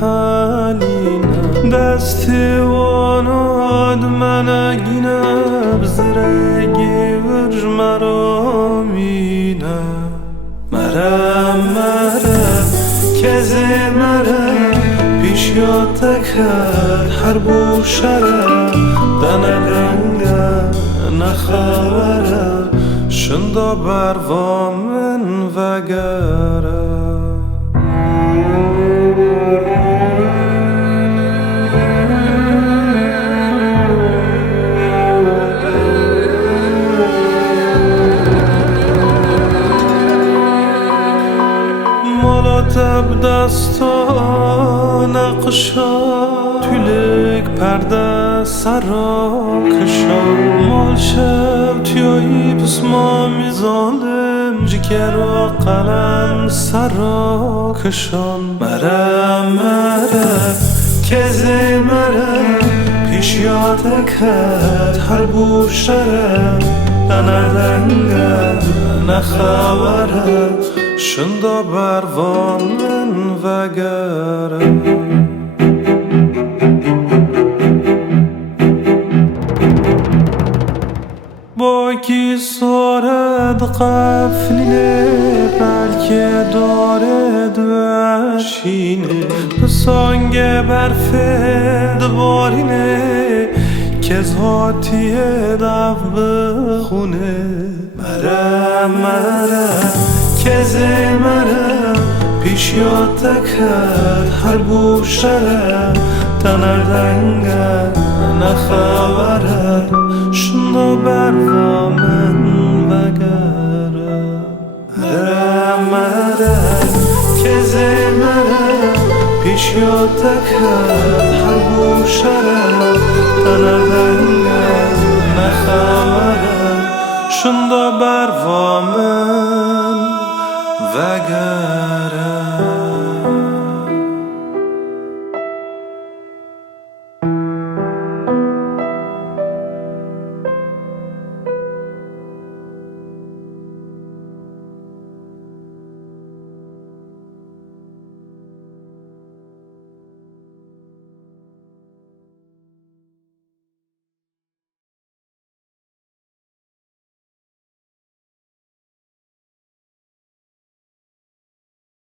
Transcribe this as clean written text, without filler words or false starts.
حالينا دستي واناد مناقينا بزرقي ورجمرامينا مرم كزي مرم پیش یادت کرد حرب و شرم دنگه نخبره شندا بروا من وگره تب دستا نقشا تülük پرده سرا کشان مال شب تیایی پسمامی ظالم جگر و قلم سرا کشان مره کزی مره پیش یاده کرد هر بوشره دنگه نخبره شندا بروا من وگره با کی سارد قفله بلکه دارد وشینه سانگ برفه دوارینه که زهاتیه دو بخونه مره کزی مرم پیش یادت کرد هر بوشره دنگه نخبره شندا بروا من وگره مره کزی مرم پیش یادت کرد هر بوشره دنگه نخبره شندا بروا من وگره